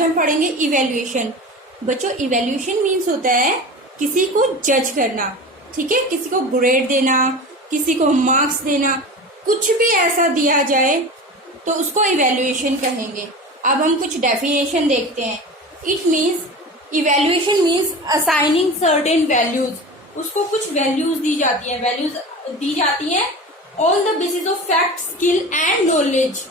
आज हम पढ़ेंगे इवेल्युएशन। बच्चों, इवेल्युएशन मीन्स होता है किसी को जज करना, ठीक है, किसी को ग्रेड देना, किसी को मार्क्स देना, कुछ भी ऐसा दिया जाए तो उसको इवेल्युएशन कहेंगे। अब हम कुछ डेफिनेशन देखते हैं। It means, evaluation means assigning certain values, उसको कुछ वैल्यूज दी जाती है, वैल्यूज दी जाती है on the basis of fact, skill and knowledge.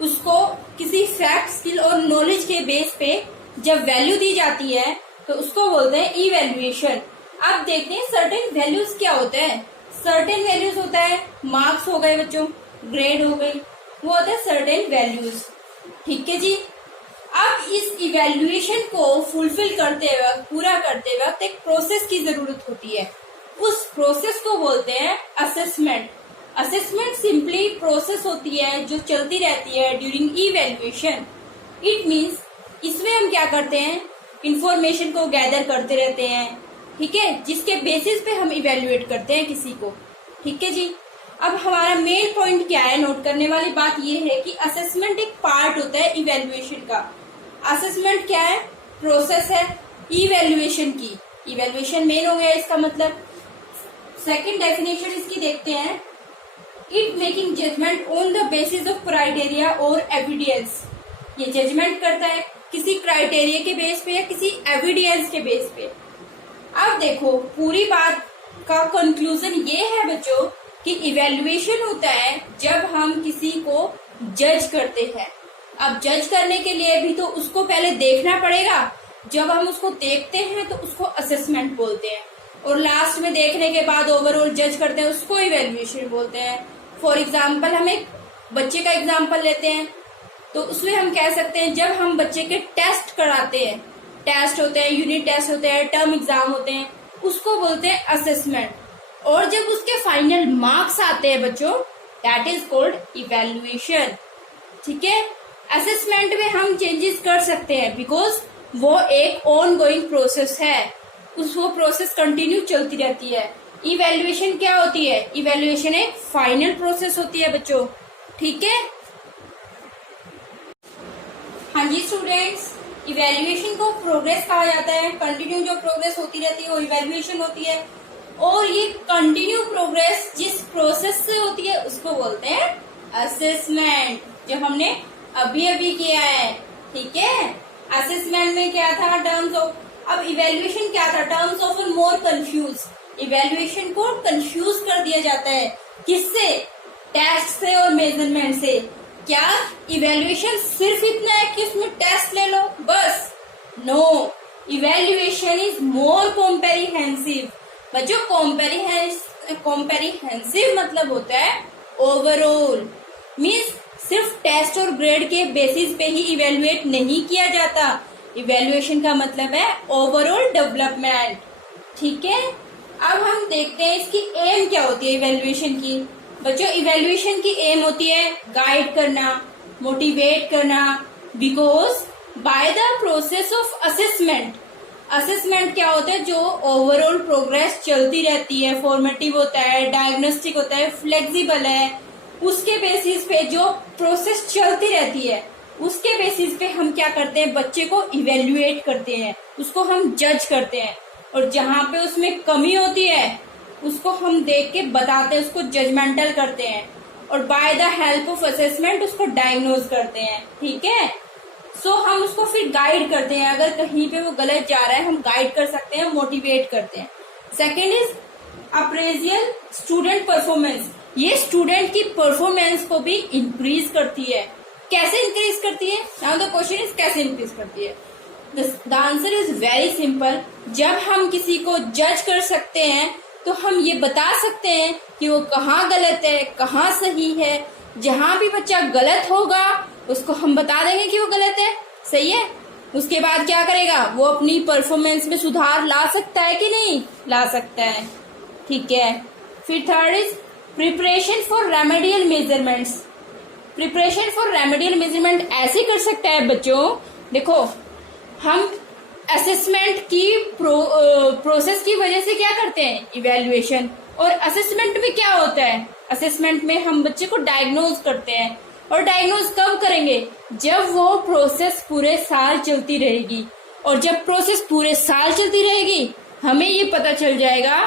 उसको किसी फैक्ट, स्किल और नॉलेज के बेस पे जब वैल्यू दी जाती है तो उसको बोलते हैं इवेल्युएशन। अब देखते हैं सर्टेन वैल्यूज क्या होते हैं। सर्टेन वैल्यूज होता है मार्क्स हो गए बच्चों, ग्रेड हो गई, वो होता है सर्टेन वैल्यूज, ठीक है जी। अब इस इवेल्युएशन को फुलफिल करते वक्त, पूरा करते वक्त एक प्रोसेस की जरूरत होती है। उस प्रोसेस को बोलते हैं असेसमेंट। असेसमेंट सिंपली प्रोसेस होती है जो चलती रहती है ड्यूरिंग इवेल्युएशन। इट मीन्स इसमें हम क्या करते हैं, इंफॉर्मेशन को गैदर करते रहते हैं, ठीक है, जिसके बेसिस पे हम इवेल्युएट करते हैं किसी को, ठीक है जी। अब हमारा मेन पॉइंट क्या है, नोट करने वाली बात ये है कि असेसमेंट एक पार्ट होता है इवेल्युएशन का। असेसमेंट क्या है, प्रोसेस है इवेल्युएशन की। इवेल्युएशन मेन हो गया इसका मतलब। सेकंड डेफिनेशन इसकी देखते हैं, it making judgement on the basis of criteria और एविडेंस। ये जजमेंट करता है किसी क्राइटेरिया के बेस पे या किसी एविडेंस के बेस पे। अब देखो, पूरी बात का कंक्लूजन ये है बच्चों कि इवेल्युएशन होता है जब हम किसी को जज करते हैं। अब जज करने के लिए भी तो उसको पहले देखना पड़ेगा। जब हम उसको देखते हैं तो उसको असेसमेंट बोलते हैं, और लास्ट में देखने के बाद ओवरऑल जज करते हैं, उसको इवेल्युएशन बोलते हैं। फॉर एग्जाम्पल, हम एक बच्चे का एग्जाम्पल लेते हैं तो उसमें हम कह सकते हैं जब हम बच्चे के टेस्ट कराते हैं, टेस्ट होते हैं, यूनिट टेस्ट होते हैं, टर्म एग्जाम होते हैं, उसको बोलते हैं असेसमेंट। और जब उसके फाइनल मार्क्स आते हैं बच्चों, दैट इज कॉल्ड इवेल्युएशन, ठीक है। असेसमेंट में हम चेंजेस कर सकते हैं बिकॉज वो एक ऑन गोइंग प्रोसेस है, वो प्रोसेस कंटिन्यू चलती रहती है। इवेल्युएशन क्या होती है, इवेल्युएशन एक फाइनल प्रोसेस होती है बच्चों, ठीक है। हाँ जी स्टूडेंट्स, इवेल्युएशन को प्रोग्रेस कहा जाता है। कंटिन्यू जो प्रोग्रेस होती रहती है वो इवेल्युएशन होती है, और ये कंटिन्यू प्रोग्रेस जिस प्रोसेस से होती है उसको बोलते हैं असेसमेंट, जो हमने अभी अभी किया है, ठीक है। असेसमेंट में क्या था, टर्म्स ऑफ, अब इवेल्युएशन क्या था, terms of more confuse. Evaluation को कंफ्यूज कर दिया जाता है, किससे, टेस्ट से और मेजरमेंट से। क्या इवेल्युएशन सिर्फ इतना है कि उसमें टेस्ट ले लो बस? No, evaluation is more comprehensive. बच्चों, कॉम्प्रिहेंसिव मतलब होता है ओवरऑल, मीन्स सिर्फ टेस्ट और ग्रेड के बेसिस पे ही इवेल्युएट नहीं किया जाता। इवेल्युएशन का मतलब है ओवरऑल डेवलपमेंट, ठीक है। अब हम देखते हैं इसकी एम क्या होती है इवेल्युएशन की। बच्चों, इवेल्युएशन की एम होती है गाइड करना, मोटिवेट करना, because by the process of assessment. Assessment क्या होता है, जो ओवरऑल प्रोग्रेस चलती रहती है, फॉर्मेटिव होता है, डायग्नोस्टिक होता है, फ्लेक्सिबल है, उसके बेसिस पे जो प्रोसेस चलती रहती है उसके बेसिस पे हम क्या करते हैं, बच्चे को इवेल्युएट करते हैं, उसको हम जज करते हैं, और जहां पे उसमें कमी होती है उसको हम देख के बताते हैं, उसको जजमेंटल करते हैं, और by the help of assessment उसको डायग्नोज करते हैं, ठीक है। सो हम उसको फिर गाइड करते हैं, अगर कहीं पे वो गलत जा रहा है हम गाइड कर सकते हैं, मोटिवेट करते हैं। Second is appraisal student performance. ये स्टूडेंट की परफॉर्मेंस को भी इंक्रीज करती है। कैसे इंक्रीज करती है? नाउ द क्वेश्चन इज कैसे इंक्रीज करती है? The answer is very simple. जब हम किसी को जज कर सकते हैं तो हम ये बता सकते हैं कि वो कहाँ गलत है, कहाँ सही है। जहां भी बच्चा गलत होगा उसको हम बता देंगे कि वो गलत है, सही है। उसके बाद क्या करेगा, वो अपनी परफॉर्मेंस में सुधार ला सकता है कि नहीं ला सकता है, ठीक है। फिर third is preparation for remedial measurements. Preparation for remedial measurement ऐसे कर सकता है बच्चों, देखो हम असेसमेंट की प्रोसेस की वजह से क्या करते हैं, इवेल्युएशन। और असेसमेंट में क्या होता है, असेसमेंट में हम बच्चे को डायग्नोज करते हैं, और डायग्नोज कब करेंगे? जब वो प्रोसेस पूरे साल चलती रहेगी, और जब प्रोसेस पूरे साल चलती रहेगी हमें ये पता चल जाएगा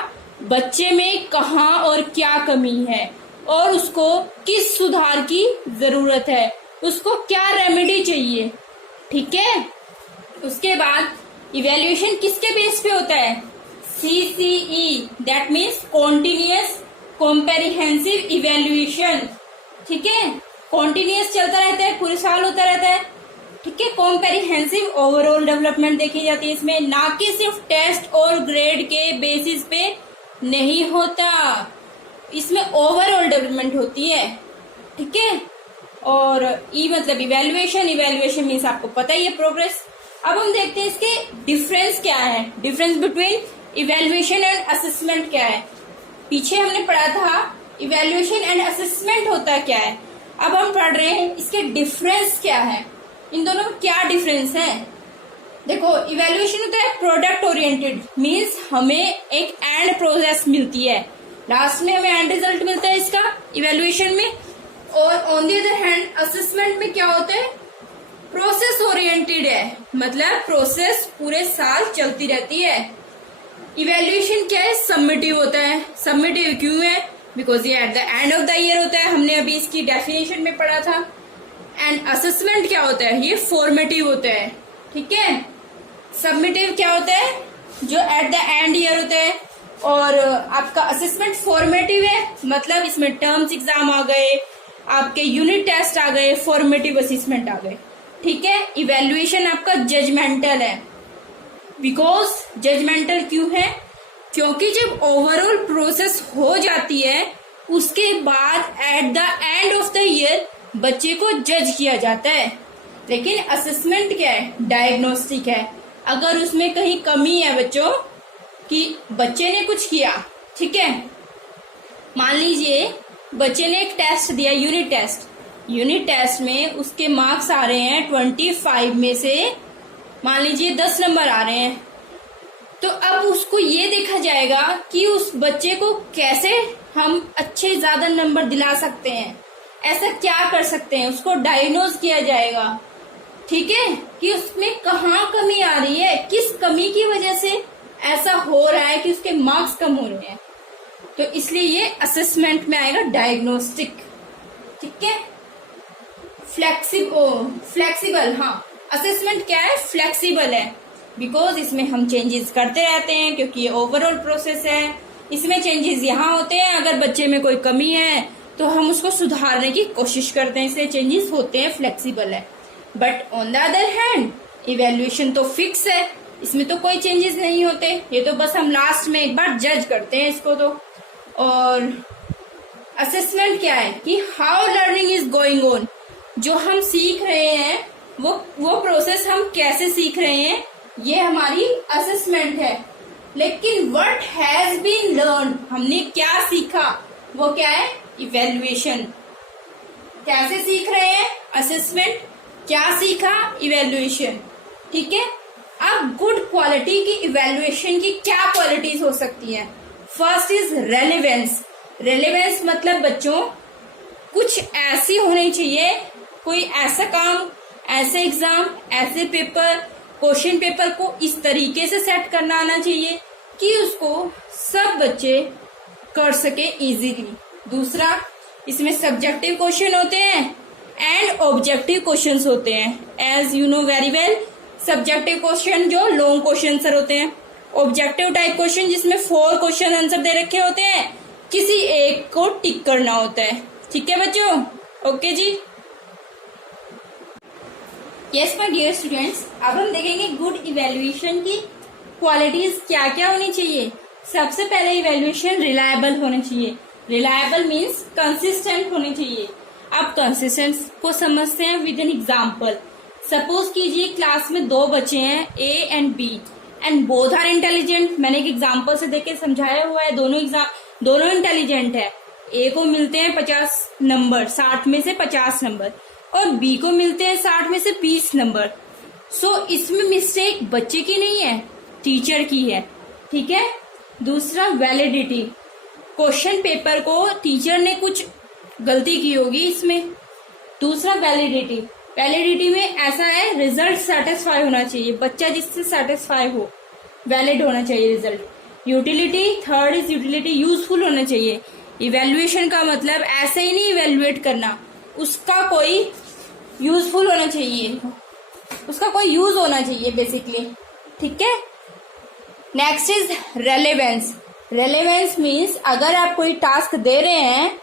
बच्चे में कहाँ और क्या कमी है और उसको किस सुधार की जरूरत है, उसको क्या रेमेडी चाहिए। ठीक है, उसके बाद इवैल्यूएशन किसके बेस पे होता है? CCE, that means continuous comprehensive evaluation. ठीक है, कॉन्टिन्यूअस चलता रहता है, पूरे साल होता रहता है। ठीक है, कॉम्प्रिहेंसिव ओवरऑल डेवलपमेंट देखी जाती है इसमें, ना कि सिर्फ टेस्ट और ग्रेड के बेसिस पे नहीं होता, इसमें ओवरऑल डेवलपमेंट होती है। ठीक है, और ई मतलब इवैल्यूएशन, इवैल्यूएशन मीन्स आपको पता ही है प्रोग्रेस। अब हम देखते हैं इसके डिफरेंस क्या है, difference between evaluation and assessment क्या है। पीछे हमने पढ़ा था इवैल्यूएशन एंड असेसमेंट होता क्या है, अब हम पढ़ रहे हैं इसके डिफरेंस क्या है, इन दोनों में क्या डिफरेंस है। देखो, इवैल्यूएशन होता है प्रोडक्ट ओरिएंटेड, मीन्स हमें एक एंड प्रोसेस मिलती है, लास्ट में हमें एंड रिजल्ट मिलता है इसका इवैल्यूएशन में। और on the other hand assessment में क्या होता है? प्रोसेस ओरिएंटेड है, मतलब प्रोसेस पूरे साल चलती रहती है। इवैल्यूएशन क्या है? सबमिटिव होता है। सबमिटिव क्यों है? बिकॉज ये eight the end of the year होता है, हमने अभी इसकी डेफिनेशन में पढ़ा था। एंड असेसमेंट क्या होता है? ये फॉर्मेटिव होता है। ठीक है, सबमिटिव क्या होता है? जो एट द एंड ईयर होता है, और आपका असेसमेंट फॉर्मेटिव है, मतलब इसमें टर्म्स एग्जाम आ गए, आपके यूनिट टेस्ट आ गए, फॉर्मेटिव असेसमेंट आ गए। ठीक है, इवैल्यूएशन आपका जजमेंटल है। बिकॉज जजमेंटल क्यों है? क्योंकि जब ओवरऑल प्रोसेस हो जाती है उसके बाद eight the end of the year बच्चे को जज किया जाता है। लेकिन असेसमेंट क्या है? डायग्नोस्टिक है। अगर उसमें कहीं कमी है बच्चों कि बच्चे ने कुछ किया, ठीक है, मान लीजिए बच्चे ने एक टेस्ट दिया, यूनिट टेस्ट, यूनिट टेस्ट में उसके मार्क्स आ रहे हैं 25 में से मान लीजिए 10 नंबर आ रहे हैं, तो अब उसको ये देखा जाएगा कि उस बच्चे को कैसे हम अच्छे ज्यादा नंबर दिला सकते हैं, ऐसा क्या कर सकते हैं, उसको डायग्नोज किया जाएगा। ठीक है, कि उसमें कहाँ कमी आ रही है, किस कमी की वजह से ऐसा हो रहा है कि उसके मार्क्स कम हो रहे हैं, तो इसलिए ये असेसमेंट में आएगा डायग्नोस्टिक। ठीक है, फ्लेक्सिबल, हाँ, असेसमेंट क्या है? फ्लेक्सिबल है, बिकॉज इसमें हम चेंजेस करते रहते हैं, क्योंकि ये ओवरऑल प्रोसेस है, इसमें चेंजेस यहाँ होते हैं। अगर बच्चे में कोई कमी है तो हम उसको सुधारने की कोशिश करते हैं, इसलिए चेंजेस होते हैं, फ्लेक्सिबल है। But on the other hand evaluation तो फिक्स है, इसमें तो कोई चेंजेस नहीं होते, ये तो बस हम लास्ट में एक बार जज करते हैं इसको तो। और असेसमेंट क्या है? कि how learning is going on, जो हम सीख रहे हैं वो प्रोसेस हम कैसे सीख रहे हैं, ये हमारी असेसमेंट है। लेकिन व्हाट हैज बीन लर्न, हमने क्या सीखा, वो क्या है? इवैल्यूएशन। कैसे सीख रहे हैं? असेसमेंट। क्या सीखा? इवैल्यूएशन। ठीक है, अब गुड क्वालिटी की इवैल्यूएशन की क्या क्वालिटीज हो सकती हैं? First is relevance. रेलेवेंस मतलब बच्चों कुछ ऐसी होनी चाहिए, कोई ऐसा काम, ऐसे एग्जाम, ऐसे पेपर, क्वेश्चन पेपर को इस तरीके से सेट करना आना चाहिए कि उसको सब बच्चे कर सके इजीली। दूसरा, इसमें सब्जेक्टिव क्वेश्चन होते हैं एंड ऑब्जेक्टिव क्वेश्चंस होते हैं। As you know very well, subjective question जो लॉन्ग क्वेश्चन आंसर होते हैं, ऑब्जेक्टिव टाइप क्वेश्चन जिसमें 4 क्वेश्चन आंसर दे रखे होते हैं, किसी एक को टिक करना होता है। ठीक है बच्चों, ओके जी। यस माय डियर स्टूडेंट्स, अब हम देखेंगे गुड इवैल्यूएशन की क्वालिटीज क्या क्या होनी चाहिए। सबसे पहले इवैल्यूएशन रिलायबल होना चाहिए। रिलायबल मीन्स कंसिस्टेंट होनी चाहिए। अब कंसिस्टेंस को समझते हैं विद एन एग्जाम्पल। सपोज कीजिए क्लास में 2 बच्चे हैं, A and B, and both are intelligent. मैंने एक एग्जाम्पल से देख के समझाया हुआ है, दोनों इंटेलिजेंट है। ए को मिलते हैं 50 नंबर, 60 में से 50 नंबर, और बी को मिलते हैं 60 में से 20 नंबर। सो इसमें मिस्टेक बच्चे की नहीं है, टीचर की है। ठीक है। दूसरा, वैलिडिटी। क्वेश्चन पेपर को टीचर ने कुछ गलती की होगी इसमें, दूसरा वैलिडिटी, वैलिडिटी में ऐसा है रिजल्ट सेटिस्फाई होना चाहिए, बच्चा जिससे सेटिस्फाई हो, वैलिड होना चाहिए result. Utility, third is utility, useful होना चाहिए। इवेल्युएशन का मतलब ऐसे ही नहीं इवेल्युएट करना, उसका कोई यूजफुल होना चाहिए, उसका कोई यूज होना चाहिए बेसिकली, ठीक है। Next is relevance. Relevance means अगर आप कोई टास्क दे रहे हैं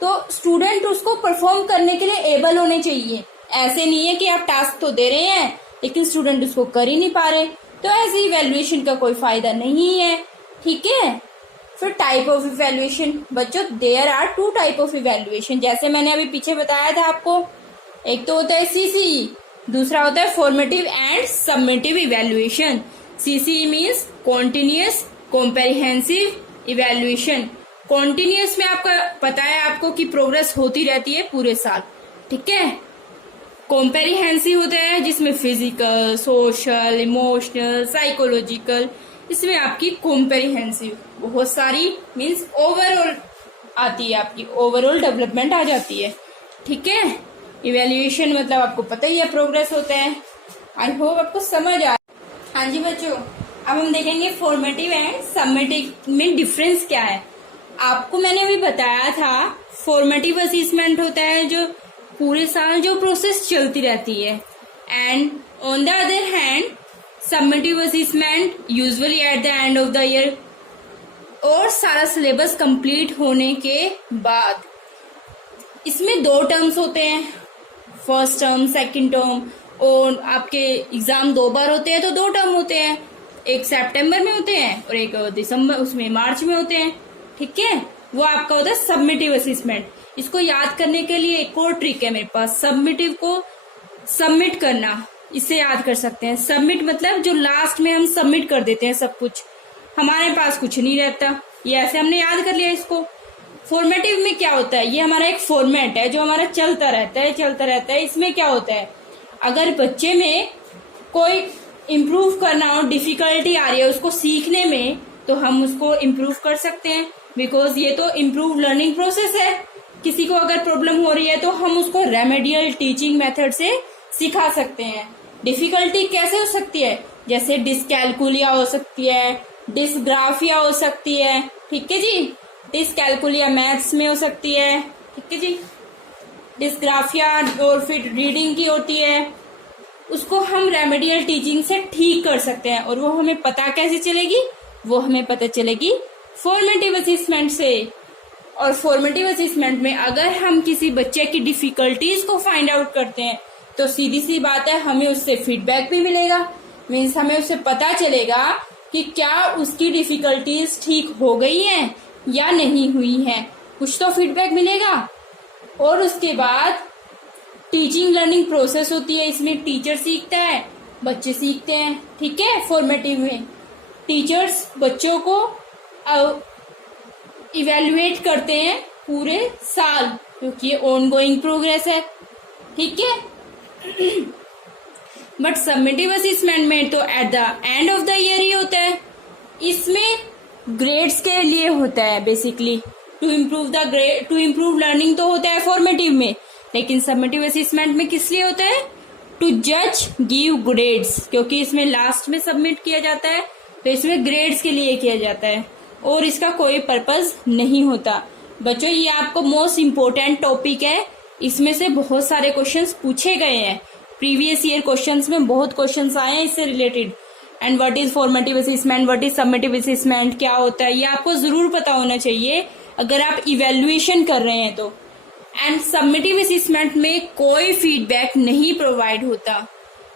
तो स्टूडेंट उसको परफॉर्म करने के लिए एबल होने चाहिए। ऐसे नहीं है कि आप टास्क तो दे रहे हैं लेकिन स्टूडेंट उसको कर ही नहीं पा रहे, तो ऐसे इवेल्युएशन का कोई फायदा नहीं है, ठीक है। फिर टाइप ऑफ इवेल्युएशन, बच्चों there are 2 type of evaluation, जैसे मैंने अभी पीछे बताया था आपको। एक तो होता है सीसीई, दूसरा होता है formative and submissive evaluation. CCE means continuous comprehensive evaluation. Continuous में आपका पता है आपको कि प्रोग्रेस होती रहती है पूरे साल, ठीक है। कॉम्प्रिहेंसिव होता है जिसमें फिजिकल, सोशल, इमोशनल, साइकोलॉजिकल, इसमें आपकी कॉम्प्रिहेंसिव बहुत सारी मीन्स ओवरऑल आती है, आपकी ओवरऑल डेवलपमेंट आ जाती है, ठीक है। इवेल्युएशन मतलब आपको पता ही है प्रोग्रेस होता है। आई होप आपको समझ आ। हाँ जी बच्चों, अब हम देखेंगे फॉर्मेटिव एंड सबमिटिव में डिफरेंस क्या है। आपको मैंने अभी बताया था फॉर्मेटिव असेसमेंट होता है जो पूरे साल जो प्रोसेस चलती रहती है, and on the other hand submissive assessment usually eight the end of the year, और सारा सिलेबस कंप्लीट होने के बाद। इसमें 2 टर्म्स होते हैं, फर्स्ट टर्म, सेकंड टर्म, और आपके एग्जाम 2 बार होते हैं तो 2 टर्म होते हैं, एक सितंबर में होते हैं और एक दिसंबर उसमें मार्च में होते हैं, ठीक है। वो आपका होता है सबमिटिव असेसमेंट। इसको याद करने के लिए एक और ट्रिक है मेरे पास, सबमिटिव को सबमिट करना, इसे याद कर सकते हैं। सबमिट मतलब जो लास्ट में हम सबमिट कर देते हैं सब कुछ, हमारे पास कुछ नहीं रहता, ये ऐसे हमने याद कर लिया इसको। फॉर्मेटिव में क्या होता है, ये हमारा एक फॉर्मेट है जो हमारा चलता रहता है। इसमें क्या होता है, अगर बच्चे में कोई इम्प्रूव करना हो, डिफिकल्टी आ रही है उसको सीखने में, तो हम उसको इम्प्रूव कर सकते हैं, बिकॉज ये तो इम्प्रूव लर्निंग प्रोसेस है। किसी को अगर प्रॉब्लम हो रही है तो हम उसको रेमेडियल टीचिंग मेथड से सिखा सकते हैं। डिफिकल्टी कैसे हो सकती है, जैसे डिसकैलकुलिया हो सकती है, डिसग्राफिया हो सकती है, ठीक है जी। डिसकैलकुलिया मैथ्स में हो सकती है, ठीक है जी। डिसग्राफिया और फिर रीडिंग की होती है, उसको हम रेमेडियल टीचिंग से ठीक कर सकते हैं। और वो हमें पता कैसे चलेगी, वो हमें पता चलेगी फॉर्मेटिव असेसमेंट से। और फॉर्मेटिव असेसमेंट में अगर हम किसी बच्चे की डिफिकल्टीज को फाइंड आउट करते हैं तो सीधी सी बात है हमें उससे फीडबैक भी मिलेगा, मीन्स हमें उससे पता चलेगा कि क्या उसकी डिफिकल्टीज ठीक हो गई हैं या नहीं हुई हैं, कुछ तो फीडबैक मिलेगा। और उसके बाद टीचिंग लर्निंग प्रोसेस होती है, इसमें टीचर सीखता है, बच्चे सीखते हैं, ठीक है। फॉर्मेटिव में टीचर्स बच्चों को इवेल्युएट करते हैं पूरे साल, क्योंकि ये ऑनगोइंग प्रोग्रेस है, ठीक है। बट सबमिटिव असेसमेंट में तो at the end of the year ही होता है, इसमें ग्रेड्स के लिए होता है बेसिकली, टू इम्प्रूव लर्निंग तो होता है फॉर्मेटिव में, लेकिन सबमिटिव असेसमेंट में किस लिए होता है, टू जज गिव ग्रेड्स, क्योंकि इसमें लास्ट में सबमिट किया जाता है तो इसमें ग्रेड्स के लिए किया जाता है और इसका कोई पर्पस नहीं होता। बच्चों ये आपको मोस्ट इम्पोर्टेंट टॉपिक है, इसमें से बहुत सारे क्वेश्चंस पूछे गए हैं, प्रीवियस ईयर क्वेश्चंस में बहुत क्वेश्चंस आए हैं इससे related. And what is formative assessment, what is submissive assessment, क्या होता है, ये आपको जरूर पता होना चाहिए अगर आप इवेल्युएशन कर रहे हैं तो। एंड सबमिटिव असेसमेंट में कोई फीडबैक नहीं प्रोवाइड होता,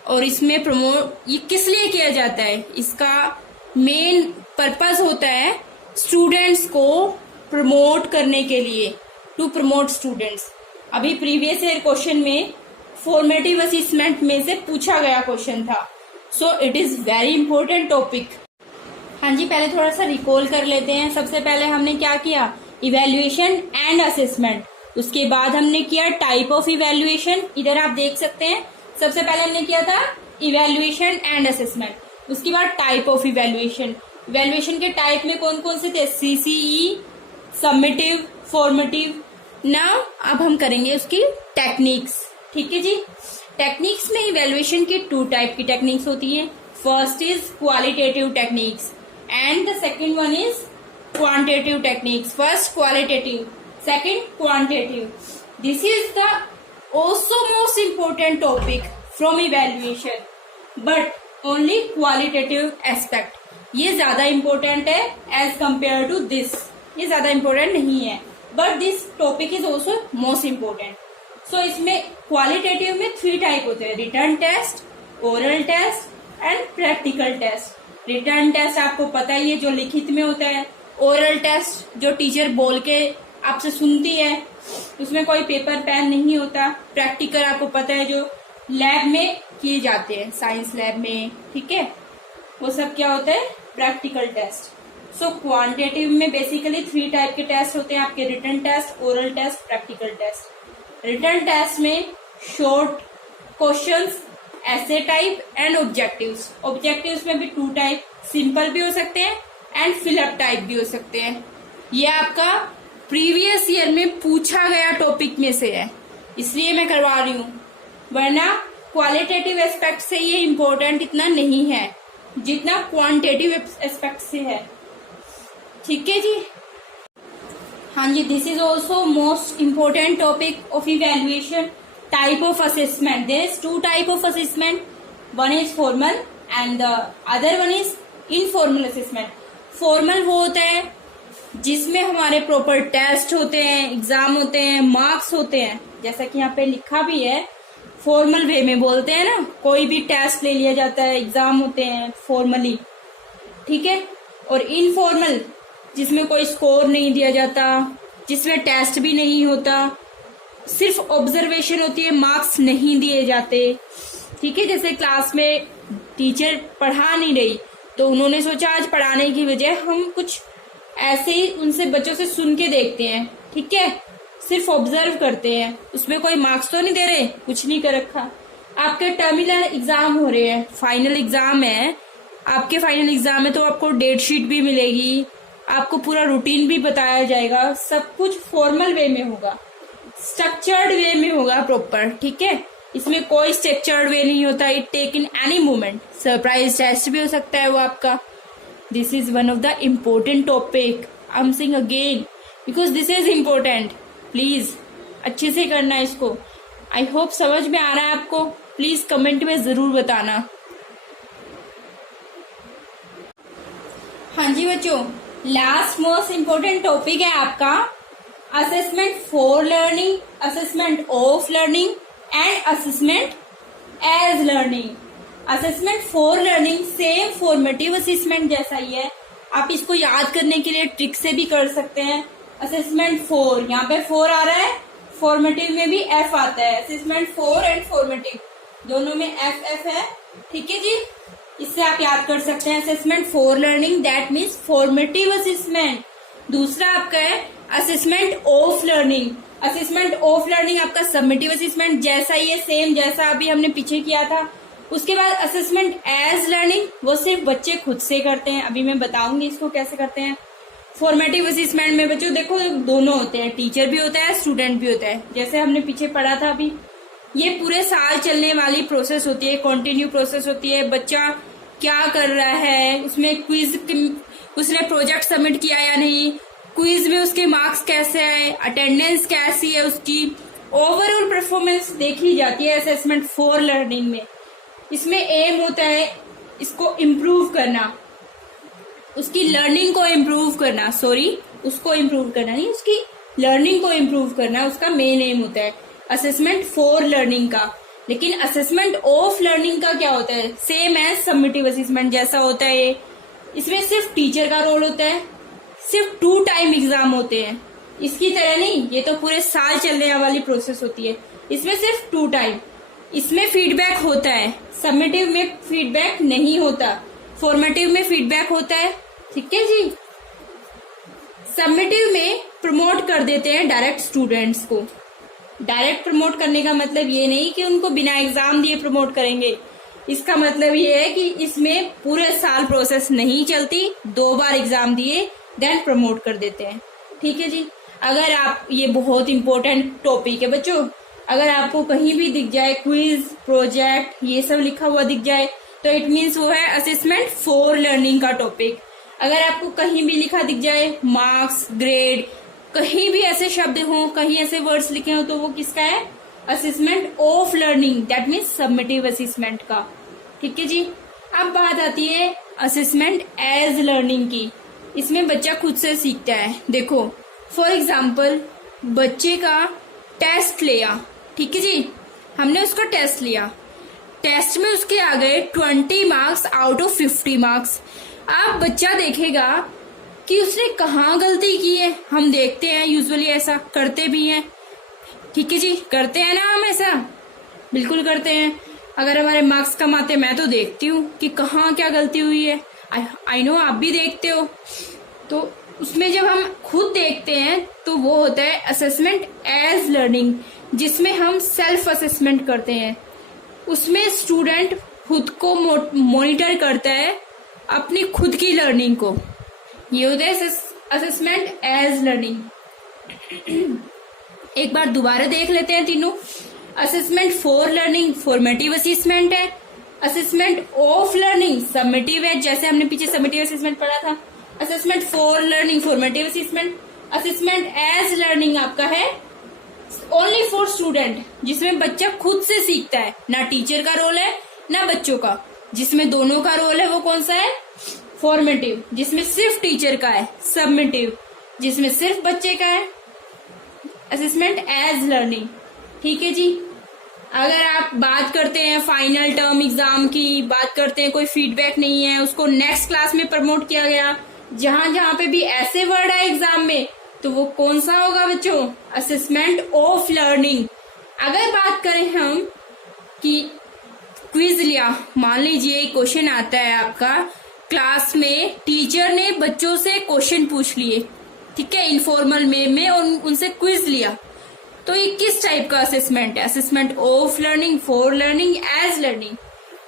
और इसमें प्रमोट ये किस लिए किया जाता है, इसका मेन पर्पस होता है स्टूडेंट्स को प्रमोट करने के लिए, टू प्रमोट स्टूडेंट्स। अभी प्रीवियस ईयर क्वेश्चन में फॉर्मेटिव असेसमेंट में से पूछा गया क्वेश्चन था, so it is very important topic. हाँ जी, पहले थोड़ा सा रिकॉल कर लेते हैं। सबसे पहले हमने क्या किया, इवेल्युएशन एंड असेसमेंट। उसके बाद हमने किया टाइप ऑफ इवेल्युएशन, इधर आप देख सकते हैं। सबसे पहले हमने किया था इवेल्युएशन एंड असेसमेंट, उसके बाद टाइप ऑफ इवेल्युएशन। इवेल्युएशन के टाइप में कौन कौन से थे, सीसीई, सबमिटिव, फॉर्मेटिव, नाउ अब हम करेंगे उसकी टेक्निक्स। ठीक है जी। टेक्निक्स में इवेल्युएशन की 2 टाइप की टेक्निक्स होती है। First is qualitative techniques and the second one is quantitative techniques. First qualitative, second quantitative. This is the also most important topic from evaluation, but only qualitative aspect ये ज्यादा important है as compared to this। ये ज्यादा important नहीं है, but this topic is also most important। so इसमें qualitative में 3 type होते हैं, written test, oral test and practical test. Written test आपको पता ही है, जो लिखित में होता है। ओरल टेस्ट जो टीचर बोल के आपसे सुनती है, उसमें कोई पेपर पेन नहीं होता। प्रैक्टिकल आपको पता है, जो लैब में किए जाते हैं, साइंस लैब में। ठीक है, वो सब क्या होता है, प्रैक्टिकल टेस्ट। सो क्वांटिटेटिव में बेसिकली 3 टाइप के टेस्ट होते हैं आपके, written test, oral test, practical test. Written test में शॉर्ट क्वेश्चंस, ऐसे टाइप एंड ऑब्जेक्टिव्स। ऑब्जेक्टिव्स में भी 2 टाइप, सिंपल भी हो सकते हैं एंड फिलअप टाइप भी हो सकते हैं। ये आपका प्रीवियस ईयर में पूछा गया टॉपिक में से है, इसलिए मैं करवा रही हूँ, वरना क्वालिटेटिव एस्पेक्ट से ये इम्पोर्टेंट इतना नहीं है जितना क्वांटिटेटिव एस्पेक्ट से है। ठीक है जी। हाँ जी, this is also most important topic of evaluation. Type of assessment, there is 2 type of assessment, one is formal and the other one is informal assessment. Formal वो होता है जिसमें हमारे प्रॉपर टेस्ट होते हैं, एग्जाम होते हैं, मार्क्स होते हैं, जैसा कि यहाँ पे लिखा भी है। फॉर्मल वे में बोलते हैं ना, कोई भी टेस्ट ले लिया जाता है, एग्जाम होते हैं फॉर्मली। ठीक है। और इनफॉर्मल जिसमें कोई स्कोर नहीं दिया जाता, जिसमें टेस्ट भी नहीं होता, सिर्फ ऑब्जर्वेशन होती है, मार्क्स नहीं दिए जाते। ठीक है। जैसे क्लास में टीचर पढ़ा नहीं रही तो उन्होंने सोचा आज पढ़ाने की बजाय हम कुछ ऐसे ही उनसे बच्चों से सुन के देखते हैं। ठीक है, सिर्फ ऑब्जर्व करते हैं, उसमें कोई मार्क्स तो नहीं दे रहे, कुछ नहीं कर रखा। आपके टर्मिनल एग्जाम हो रहे हैं, फाइनल एग्जाम है, आपके फाइनल एग्जाम में तो आपको डेट शीट भी मिलेगी, आपको पूरा रूटीन भी बताया जाएगा, सब कुछ फॉर्मल वे में होगा, स्ट्रक्चर्ड वे में होगा प्रॉपर। ठीक है, इसमें कोई स्ट्रक्चर्ड वे नहीं होता, it take in any moment. Surprise test भी हो सकता है वो आपका। This is one of the important topic. I'm saying again because this is important. Please अच्छे से करना है इसको। I hope समझ में आ रहा है आपको। प्लीज कमेंट में जरूर बताना। हाँ जी बच्चों, लास्ट मोस्ट इम्पोर्टेंट टॉपिक है आपका assessment for learning, assessment of learning and assessment as learning. Assessment for learning same formative assessment जैसा ही है, आप इसको याद करने के लिए ट्रिक से भी कर सकते हैं। असेसमेंट फॉर, यहाँ पे 4 आ रहा है, फॉर्मेटिव में भी F आता है। असेसमेंट फॉर एंड फॉर्मेटिव दोनों में F है। ठीक है जी, इससे आप याद कर सकते हैं। Assessment for learning that means formative assessment. दूसरा आपका है assessment of learning. Assessment of learning आपका सबमिटिव असेसमेंट जैसा ही है, सेम जैसा अभी हमने पीछे किया था। उसके बाद असेसमेंट एज लर्निंग, वो सिर्फ बच्चे खुद से करते हैं, अभी मैं बताऊंगी इसको कैसे करते हैं। फॉर्मेटिव असेसमेंट में बच्चों देखो दोनों होते हैं, टीचर भी होता है, स्टूडेंट भी होता है, जैसे हमने पीछे पढ़ा था अभी। ये पूरे साल चलने वाली प्रोसेस होती है, कंटिन्यू प्रोसेस होती है। बच्चा क्या कर रहा है, उसमें क्विज, उसने प्रोजेक्ट सबमिट किया या नहीं, क्विज में उसके मार्क्स कैसे आए, अटेंडेंस कैसी है उसकी, ओवरऑल परफॉर्मेंस देखी जाती है असेसमेंट फॉर लर्निंग में। इसमें एम होता है इसको इम्प्रूव करना, उसकी लर्निंग को इम्प्रूव करना, उसको इम्प्रूव करना नहीं, उसकी लर्निंग को इम्प्रूव करना उसका मेन एम होता है असेसमेंट फॉर लर्निंग का। लेकिन असेसमेंट ऑफ लर्निंग का क्या होता है, सेम एज सबमिटिव असेसमेंट जैसा होता है ये। इसमें सिर्फ टीचर का रोल होता है, सिर्फ 2 टाइम एग्जाम होते हैं। इसकी तरह नहीं, ये तो पूरे साल चलने वाली प्रोसेस होती है, इसमें सिर्फ 2 टाइम। इसमें फीडबैक होता है, सबमिटिव में फीडबैक नहीं होता, फॉर्मेटिव में फीडबैक होता है। ठीक है जी। सबमिटिव में प्रमोट कर देते हैं डायरेक्ट स्टूडेंट्स को। डायरेक्ट प्रमोट करने का मतलब ये नहीं कि उनको बिना एग्जाम दिए प्रमोट करेंगे, इसका मतलब ये है कि इसमें पूरे साल प्रोसेस नहीं चलती, 2 बार एग्जाम दिए देन प्रमोट कर देते हैं। ठीक है जी। अगर आप, ये बहुत इंपॉर्टेंट टॉपिक है बच्चों, अगर आपको कहीं भी दिख जाए क्विज, प्रोजेक्ट, ये सब लिखा हुआ दिख जाए तो इट मीन्स वो है असेसमेंट फॉर लर्निंग का टॉपिक। अगर आपको कहीं भी लिखा दिख जाए मार्क्स, ग्रेड, कहीं भी ऐसे शब्द हो, कहीं ऐसे वर्ड्स लिखे हो, तो वो किसका है? Assessment of learning, that means submissive assessment का। ठीक है जी। अब बात आती है असेसमेंट एज लर्निंग की। इसमें बच्चा खुद से सीखता है। देखो फॉर एग्जाम्पल बच्चे का टेस्ट लिया, ठीक है जी, हमने उसका टेस्ट लिया, टेस्ट में उसके आ गए 20 मार्क्स आउट ऑफ 50 मार्क्स। अब बच्चा देखेगा कि उसने कहाँ गलती की है। हम देखते हैं, यूजुअली ऐसा करते भी हैं, ठीक है जी, करते हैं ना हम, ऐसा बिल्कुल करते हैं। अगर हमारे मार्क्स कम आते, मैं तो देखती हूँ कि कहाँ क्या गलती हुई है। आई नो आप भी देखते हो। तो उसमें जब हम खुद देखते हैं तो वो होता है असेसमेंट एज लर्निंग, जिसमें हम सेल्फ असेसमेंट करते हैं। उसमें स्टूडेंट खुद को मॉनिटर करता है अपनी खुद की लर्निंग को। ये होता है असेसमेंट एज लर्निंग। एक बार दोबारा देख लेते हैं तीनों। Assessment for learning formative assessment है, असेसमेंट ऑफ लर्निंग सबमिटिव है, जैसे हमने पीछे सबमिटिव असेसमेंट पढ़ा था। Assessment for learning formative assessment. Assessment as learning आपका है ओनली फॉर स्टूडेंट, जिसमें बच्चा खुद से सीखता है, ना टीचर का रोल है ना बच्चों का। जिसमें दोनों का रोल है वो कौन सा है? फॉर्मेटिव, जिसमें सिर्फ टीचर का है। सबमिटिव, जिसमें सिर्फ बच्चे का है। असेसमेंट एज लर्निंग, ठीक है जी। अगर आप बात करते हैं फाइनल टर्म एग्जाम की, बात करते हैं कोई फीडबैक नहीं है, उसको नेक्स्ट क्लास में प्रमोट किया गया, जहां जहां पे भी ऐसे वर्ड आए एग्जाम में, तो वो कौन सा होगा बच्चों? Assessment of learning. अगर बात करें हम कि क्विज लिया, मान लीजिए क्वेश्चन आता है आपका क्लास में, टीचर ने बच्चों से क्वेश्चन पूछ लिए, ठीक है, इनफॉर्मल में उनसे क्विज लिया, तो ये किस टाइप का असेसमेंट है? Assessment of learning, for learning, as learning.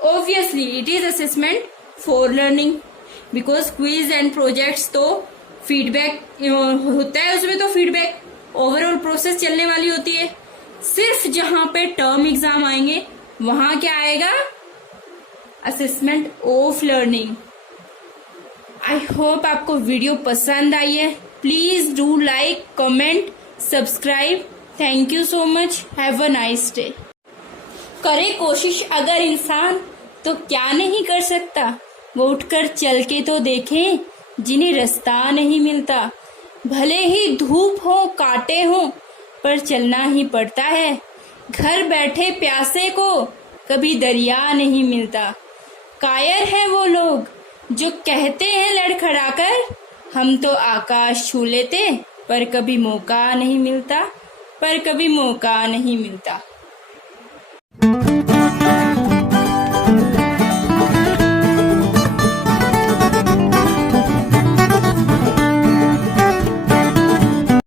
Obviously it is assessment for learning, because quiz and projects तो फीडबैक होता है, उसमें तो फीडबैक ओवरऑल प्रोसेस चलने वाली होती है। सिर्फ जहां पे टर्म एग्जाम आएंगे वहां क्या आएगा? Assessment of learning. I hope आपको वीडियो पसंद आई है। Please do like, comment, subscribe. Thank you so much. Have a nice day. करे कोशिश अगर इंसान तो क्या नहीं कर सकता, वो उठकर चल के तो देखें जिन्हें रास्ता नहीं मिलता। भले ही धूप हो, कांटे हो, पर चलना ही पड़ता है। घर बैठे प्यासे को कभी दरिया नहीं मिलता। कायर है वो लोग जो कहते हैं लड़खड़ाकर, हम तो आकाश छू लेते, पर कभी मौका नहीं मिलता, पर कभी मौका नहीं मिलता।